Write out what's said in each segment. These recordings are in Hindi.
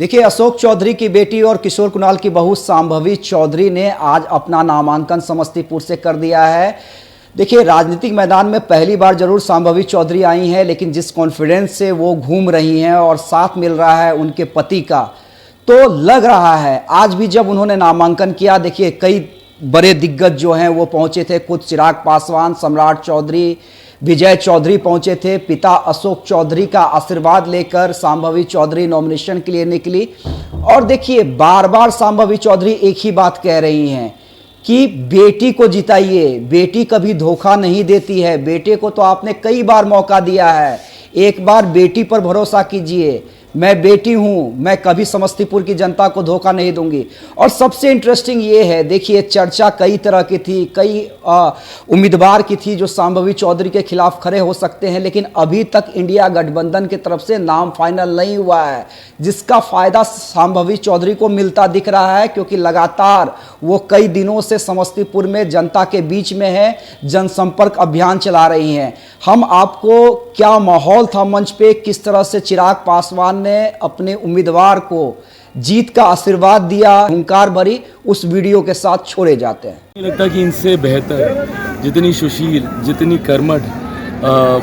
देखिए, अशोक चौधरी की बेटी और किशोर कुणाल की बहू शांभवी चौधरी ने आज अपना नामांकन समस्तीपुर से कर दिया है। देखिए, राजनीतिक मैदान में पहली बार जरूर शांभवी चौधरी आई हैं, लेकिन जिस कॉन्फिडेंस से वो घूम रही हैं और साथ मिल रहा है उनके पति का, तो लग रहा है आज भी जब उन्होंने नामांकन किया, देखिए कई बड़े दिग्गज जो हैं वो पहुंचे थे। खुद चिराग पासवान, सम्राट चौधरी, विजय चौधरी पहुंचे थे। पिता अशोक चौधरी का आशीर्वाद लेकर शांभवी चौधरी नॉमिनेशन के लिए निकली। और देखिए, बार बार शांभवी चौधरी एक ही बात कह रही हैं कि बेटी को जिताइए, बेटी कभी धोखा नहीं देती है, बेटे को तो आपने कई बार मौका दिया है, एक बार बेटी पर भरोसा कीजिए, मैं बेटी हूं, मैं कभी समस्तीपुर की जनता को धोखा नहीं दूंगी। और सबसे इंटरेस्टिंग ये है, देखिए चर्चा कई तरह की थी, कई उम्मीदवार की थी जो शांभवी चौधरी के खिलाफ खड़े हो सकते हैं, लेकिन अभी तक इंडिया गठबंधन की तरफ से नाम फाइनल नहीं हुआ है, जिसका फायदा शांभवी चौधरी को मिलता दिख रहा है, क्योंकि लगातार वो कई दिनों से समस्तीपुर में जनता के बीच में है, जनसंपर्क अभियान चला रही हैं। हम आपको क्या माहौल था मंच पे, किस तरह से चिराग पासवान ने अपने उम्मीदवार को जीत का आशीर्वाद दिया, हुंकार भरी, उस वीडियो के साथ छोड़े जाते हैं। मुझे लगता है कि इनसे बेहतर, जितनी सुशील, जितनी कर्मठ,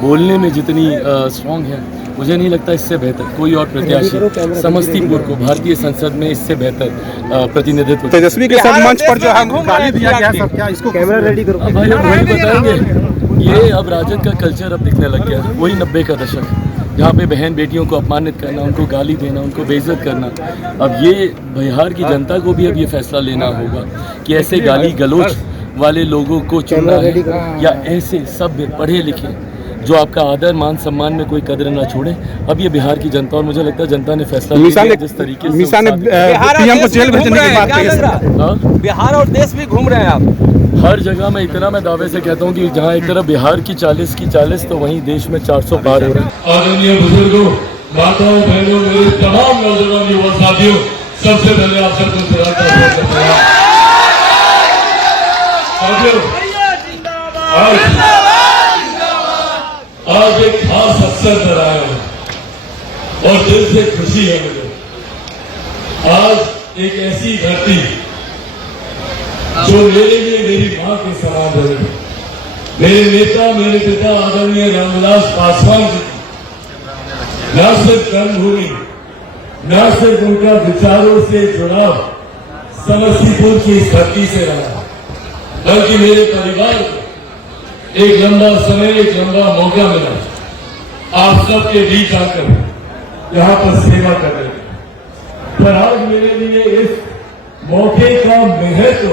बोलने में जितनी स्ट्रॉन्ग है, मुझे नहीं लगता इससे बेहतर कोई और प्रत्याशी समस्तीपुर को भारतीय संसद में इससे बेहतर प्रतिनिधित्व। तेजस्वी के साथ मंच पर जो है गाली दिया गया, सब क्या इसको कैमरा रेडी करो भाई, अब वही बताएंगे। ये अब राजद का कल्चर अब दिखने लग गया है, वही 90 का दशक, जहाँ पे बहन बेटियों को अपमानित करना, उनको गाली देना, उनको बेइज्जत करना। अब ये बिहार की जनता को भी अब ये फैसला लेना होगा कि ऐसे गाली गलोच वाले लोगों को चुनना है या ऐसे सभ्य पढ़े लिखे जो आपका आदर मान सम्मान में कोई कदर ना छोड़े। अब ये बिहार की जनता, और मुझे लगता है जनता ने फैसला लिया जिस तरीके से पीएम को जेल भेजने की बात कही। बिहार और देश भी घूम रहे हैं आप हर जगह में। इतना मैं दावे से कहता हूँ कि जहाँ एक तरफ बिहार की 40 की 40, तो वहीं देश में 400 पार हो रहे हैं। आदरणीय बुजुर्गों, माताओं, बहनों, मेरे तमाम नौजवान युवा साथियों, सबसे पहले आप सबको सलाम करता हूं। आज एक खास अवसर पर आया हूं और दिल से खुशी है मुझे। आज एक ऐसी धरती जो मेरे लिए मेरी मां के समान है, मेरे नेता, मेरे पिता आदरणीय रामविलास पासवान जी, न सिर्फ कर्मभूमि, न सिर्फ उनका विचारों से जुड़ाव समस्तीपुर की इस धरती से रहा, बल्कि मेरे परिवार को एक लंबा समय, एक लंबा मौका मिला आप सबके बीच आकर यहाँ पर सेवा कर रहे हैं। पर आज मेरे लिए इस मौके का महत्व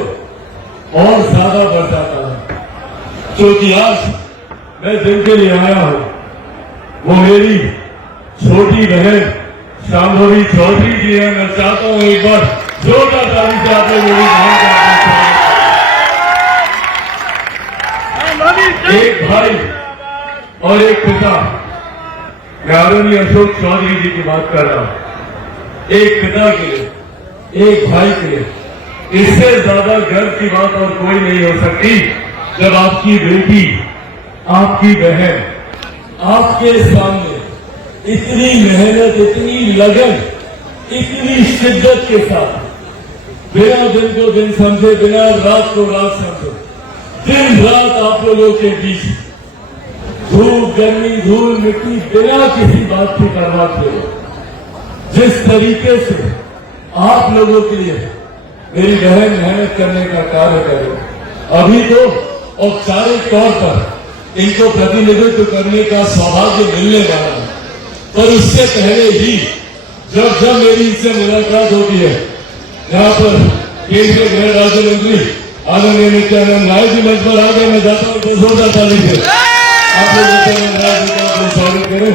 और ज्यादा बढ़ जाता है, क्योंकि आज मैं जिनके लिए आया हूं वो मेरी छोटी बहन शांभवी चौधरी जी है। मैं चाहता हूं एक बार जोरदार ताली से आप लोग मेरी बहन का एक भाई और एक पिता, मैं आदरणीय अशोक चौधरी जी की बात कर रहा हूं। एक पिता के लिए, एक भाई के लिए इससे ज्यादा गर्व की बात और कोई नहीं हो सकती, जब आपकी बेटी, आपकी बहन आपके सामने इतनी मेहनत, इतनी लगन, इतनी शिद्दत के साथ, बिना दिन को दिन समझे, बिना रात को रात समझे, दिन रात आप लोगों के बीच धूप, गर्मी, धूल, मिट्टी, बिना किसी बात की परवाह किए जिस तरीके से आप लोगों के लिए मेरी बहन मेहनत करने का कार्य करे। अभी तो औपचारिक तौर पर इनको प्रतिनिधित्व करने का सौभाग्य मिलने वाला है, पर उससे पहले ही जब मेरी इनसे मुलाकात होती है, यहाँ पर केंद्रीय गृह राज्य मंत्री आदरणीय नित्यानंद राय जी मंच पर आगे, मैं जाता हूँ तो जोरदार ताली से आप लोग नित्यानंद राय जी का स्वागत करें।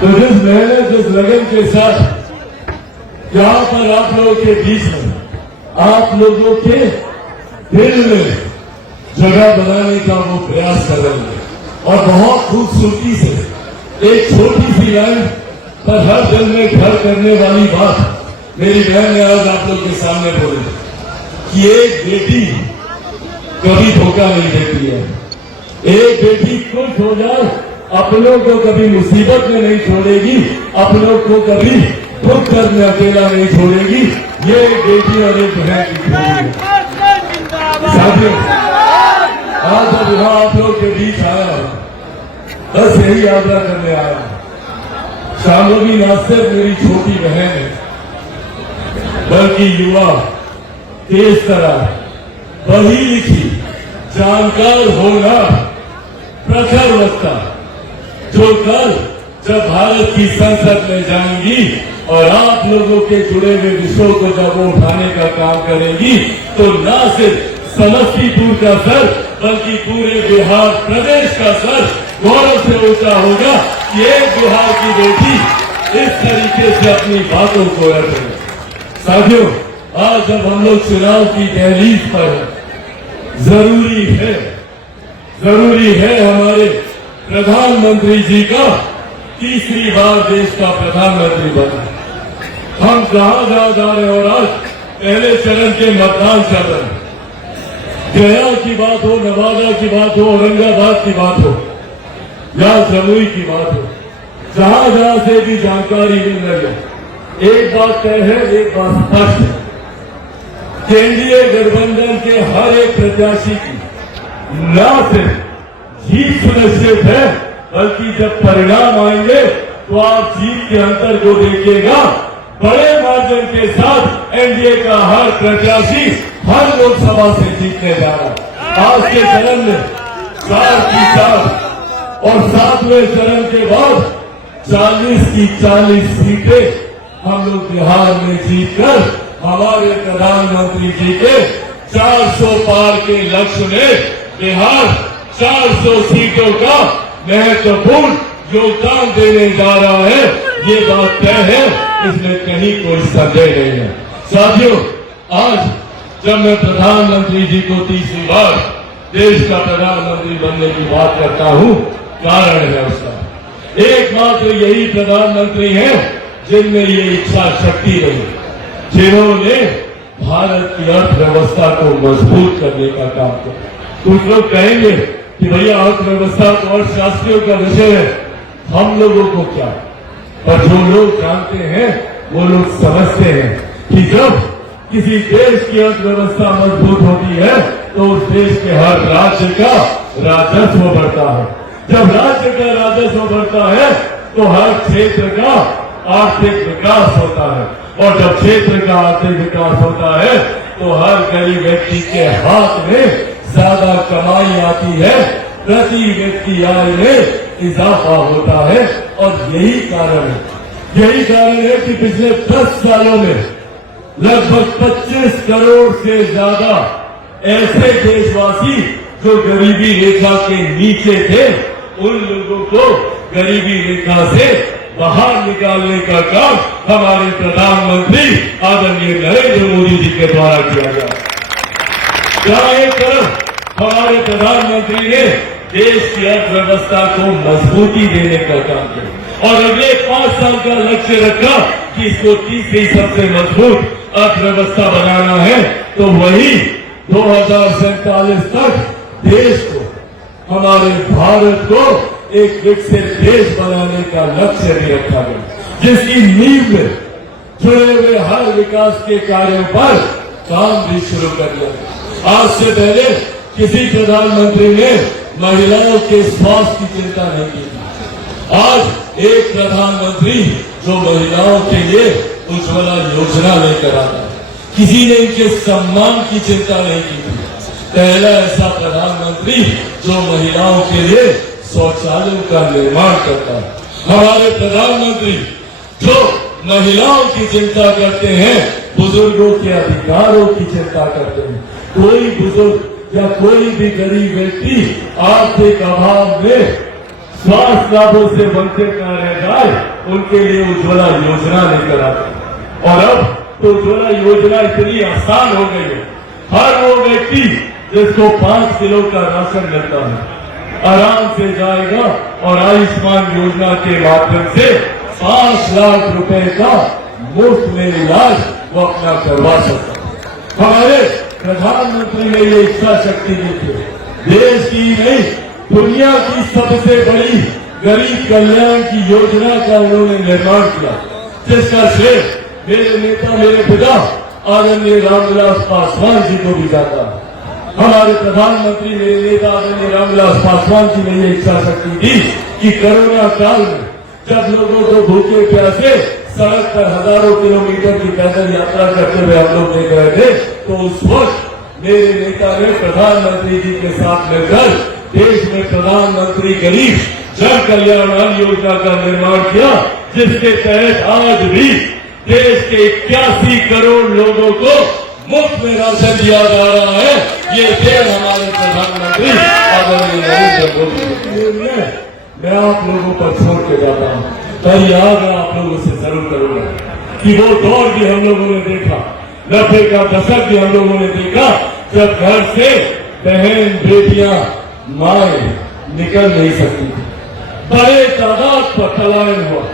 तो जिस मेहनत, जिस लगन के साथ यहाँ पर आप लोगों के बीच में, आप लोगों के दिल में जगह बनाने का वो प्रयास कर रहे हैं, और बहुत खूबसूरती से एक छोटी सी लाइन पर हर दिल में घर करने वाली बात मेरी बहन ने आज आप लोग के सामने बोली कि एक बेटी कभी धोखा नहीं देती है। एक बेटी खुश हो जाए अपनों को कभी मुसीबत में नहीं छोड़ेगी, अपनों को कभी दुख दर्द में अकेला नहीं छोड़ेगी। ये एक बेटी और एक बहन की खूबी है। साथियों, आज जब यहाँ आप लोग के बीच आया, बस यही यात्रा करने आया। शांभवी न सिर्फ मेरी छोटी बहन है, बल्कि युवा, तेज तरह, पढ़ी लिखी, जानकार होना, प्रखर वक्ता, जो कल जब भारत की संसद में जाएंगी और आप लोगों के जुड़े हुए विषयों को जब वो उठाने का काम करेंगी, तो न सिर्फ समस्तीपुर का सर, बल्कि पूरे बिहार प्रदेश का सर गौरव से ऊंचा होगा कि एक बिहार की बेटी इस तरीके से अपनी बातों को रख रही है। साथियों, आज जब हम लोग चुनाव की दहलीज पर हैं, जरूरी है हमारे प्रधानमंत्री जी का तीसरी बार देश का प्रधानमंत्री बना। हम जहां जा रहे हैं और आज पहले चरण के मतदान चल रहे हैं। गया की बात हो, नवादा की बात हो, औरंगाबाद की बात हो या जमुई की बात हो, जहां से भी जानकारी मिल रही है, एक बात तय है, एक बात स्पष्ट है। केंद्रीय गठबंधन के हर एक प्रत्याशी की न सिर्फ जीत सुनिश्चित है, बल्कि जब परिणाम आएंगे तो आप जीत के अंतर को देखिएगा। बड़े मार्जिन के साथ एनडीए का हर प्रत्याशी हर लोकसभा से जीतने जा रहा है। आज के चरण में 4 की 4 और 7वें चरण के बाद 40 की 40 सीटें हम लोग बिहार में जीतकर हमारे प्रधानमंत्री जी के 400 पार के लक्ष्य में बिहार 400 सीटों का महत्वपूर्ण योगदान देने जा रहा है। ये बात तय है, इसमें कहीं कोई संदेह नहीं है। साथियों, आज जब मैं प्रधानमंत्री जी को तीसरी बार देश का प्रधानमंत्री बनने की बात करता हूं, कारण है उसका। एकमात्र यही प्रधानमंत्री हैं जिनमें ये इच्छा शक्ति रही, जिन्होंने भारत की अर्थव्यवस्था को मजबूत करने का काम किया। कुछ लोग कहेंगे कि भैया अर्थव्यवस्था तो अर्थशास्त्रियों का विषय है, हम लोगों को क्या, पर जो लोग जानते हैं वो लोग समझते हैं कि जब किसी देश की अर्थव्यवस्था मजबूत होती है तो उस देश के हर राज्य का राजस्व बढ़ता है। जब राज्य का राजस्व बढ़ता है तो हर क्षेत्र का आर्थिक विकास होता है, और जब क्षेत्र का आर्थिक विकास होता है तो हर गरीब व्यक्ति के हाथ में ज्यादा कमाई आती है, प्रति व्यक्ति आय में इजाफा होता है। और यही कारण है कि पिछले 10 सालों में लगभग 25 करोड़ से ज्यादा ऐसे देशवासी जो गरीबी रेखा के नीचे थे, उन लोगों को गरीबी रेखा से बाहर निकालने का काम हमारे प्रधानमंत्री आदरणीय नरेंद्र मोदी जी के द्वारा किया गया। जहां एक तरफ हमारे प्रधानमंत्री ने देश की अर्थव्यवस्था को मजबूती देने का काम किया और अगले 5 साल का लक्ष्य रखा कि इसको तीसरी सबसे मजबूत अर्थव्यवस्था बनाना है, तो वही 2047 तक देश को, हमारे भारत को एक विकसित देश बनाने का लक्ष्य भी रखा गया, जिसकी नींव में जुड़े हुए हर विकास के कार्यों पर काम भी शुरू कर दिया। आज से पहले किसी प्रधानमंत्री ने महिलाओं के स्वास्थ्य की चिंता नहीं की थी। आज एक प्रधानमंत्री जो महिलाओं के लिए उज्ज्वला योजना लेकर आता है, किसी ने इनके सम्मान की चिंता नहीं की थी। पहला ऐसा प्रधानमंत्री जो महिलाओं के लिए शौचालयों का निर्माण करता है। हमारे प्रधानमंत्री जो महिलाओं की चिंता करते हैं, बुजुर्गों के अधिकारों की चिंता करते हैं। कोई बुजुर्ग या कोई भी गरीब व्यक्ति आर्थिक अभाव में स्वास्थ्य लाभों से वंचित न रह जाए, उनके लिए उज्ज्वला योजना लेकर आते। और अब तो उज्ज्वला योजना इतनी आसान हो गई है, हर वो व्यक्ति जिसको 5 किलो का राशन मिलता है आराम से जाएगा और आयुष्मान योजना के माध्यम से 5 लाख रुपए का मुफ्त में इलाज वो अपना करवा सकता है। हमारे प्रधानमंत्री ने ये इच्छा शक्ति दी थी। देश की नहीं, दुनिया की सबसे बड़ी गरीब कल्याण की योजना का उन्होंने निर्माण किया, जिसका श्रेय मेरे नेता, मेरे पिता आदरणीय रामविलास पासवान जी को भी जाता है। हमारे प्रधानमंत्री मेरे नेता आदरणीय रामविलास पासवान जी ने ये इच्छा शक्ति दी कि कोरोना काल में जब लोगों को भूखे प्यासे सड़क पर हजारों किलोमीटर की पैदल यात्रा करते हुए हम लोग देख रहे थे, तो उस वक्त मेरे नेता ने प्रधानमंत्री जी के साथ मिलकर देश में प्रधानमंत्री गरीब जन कल्याण अन्न योजना का निर्माण किया, जिसके तहत आज भी देश के 81 करोड़ लोगों को मुफ्त में राशन दिया जा रहा है। ये देश हमारे प्रधानमंत्री आदरणीय नरेंद्र मोदी ने मैं आप लोगों पर छोड़ के जाता हूँ। मैं याद आप लोगों से जरूर करूंगा कि वो दौर भी हम लोगों ने देखा, 90 का दशक भी हम लोगों ने देखा, जब घर से बहन बेटियां माए निकल नहीं सकती थी, बड़े तादाद पर पलायन हुआ।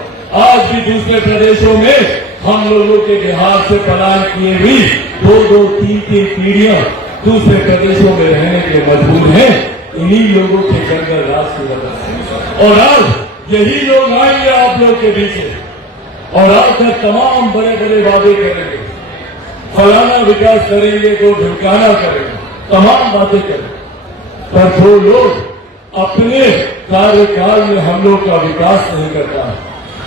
आज भी दूसरे प्रदेशों में हम लोगों के बिहार से पलायन किए भी 2-2, 3-3 पीढ़ियां दूसरे प्रदेशों में रहने के मजबूर हैं, इन्हीं लोगों के जंगल राज की वजह से। और आज यही लोग आएंगे आप लोग के बीच में और आकर तमाम बड़े बड़े वादे करेंगे, फलाना विकास करेंगे तो ढुकाना करेंगे, तमाम बातें करेंगे, पर जो लोग अपने कार्यकाल में हम लोग का विकास नहीं करता है,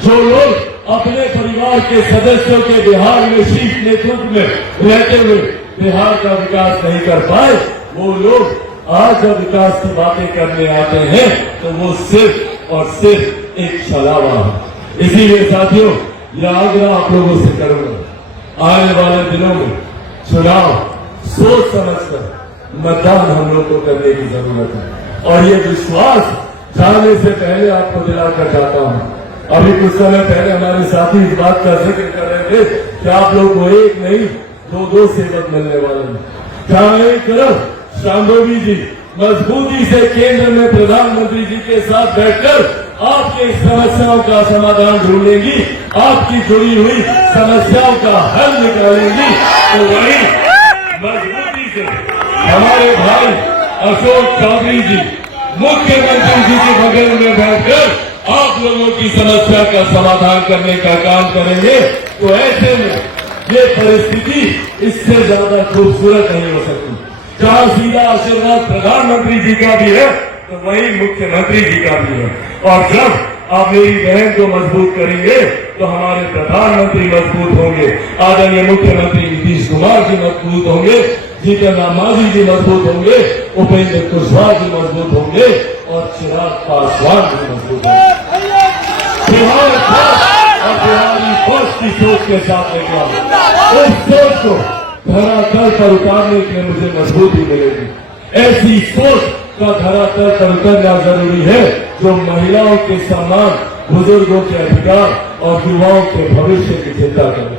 जो लोग अपने परिवार के सदस्यों के बिहार में शीर्ष नेतृत्व में रहते हुए बिहार का विकास नहीं कर पाए, वो लोग आज जब विकास की बातें करने आते हैं तो वो सिर्फ और सिर्फ एक छलावा है। इसीलिए साथियों, यह आग्रह आप लोगों से करूंगा, आने वाले दिनों में चुनाव सोच समझकर मतदान हम लोग को करने की जरूरत है। और ये विश्वास जाने से पहले आपको दिलाकर जाता हूं। अभी कुछ समय पहले हमारे साथी इस बात का जिक्र कर रहे थे कि आप लोग को एक नहीं 2-2 सेवक मिलने वाले हैं। जहां एक तरफ शांभवी जी मजबूती से केंद्र में प्रधानमंत्री जी के साथ बैठकर आपकी समस्याओं का समाधान ढूंढेंगी, आपकी जुड़ी हुई समस्याओं का हल निकालेंगी, तो वहीं मजबूती से हमारे भाई अशोक चौधरी जी मुख्यमंत्री जी के बगल में बैठकर आप लोगों की समस्या का समाधान करने का काम करेंगे। तो ऐसे में ये परिस्थिति इससे ज्यादा खूबसूरत नहीं हो सकती। जहां सीधा आशीर्वाद प्रधानमंत्री जी का भी है तो वहीं मुख्यमंत्री जी का भी है। और जब आप मेरी बहन को मजबूत करेंगे तो हमारे प्रधानमंत्री मजबूत होंगे, आदरणीय मुख्यमंत्री नीतीश कुमार जी मजबूत होंगे, जीतन राम मांझी जी मजबूत होंगे, उपेंद्र कुशवाहा जी मजबूत होंगे और चिराग पासवान जी मजबूत होंगे। बिहार और बिहारी फर्स्ट की सोच के साथ निकला, उस सोच को धरातल पर उतारने के लिए मुझे मजबूती मिलेगी। ऐसी सोच का धरातल पर उतरना जरूरी है जो महिलाओं के सम्मान, बुजुर्गों के अधिकार और युवाओं के भविष्य की चिंता करे।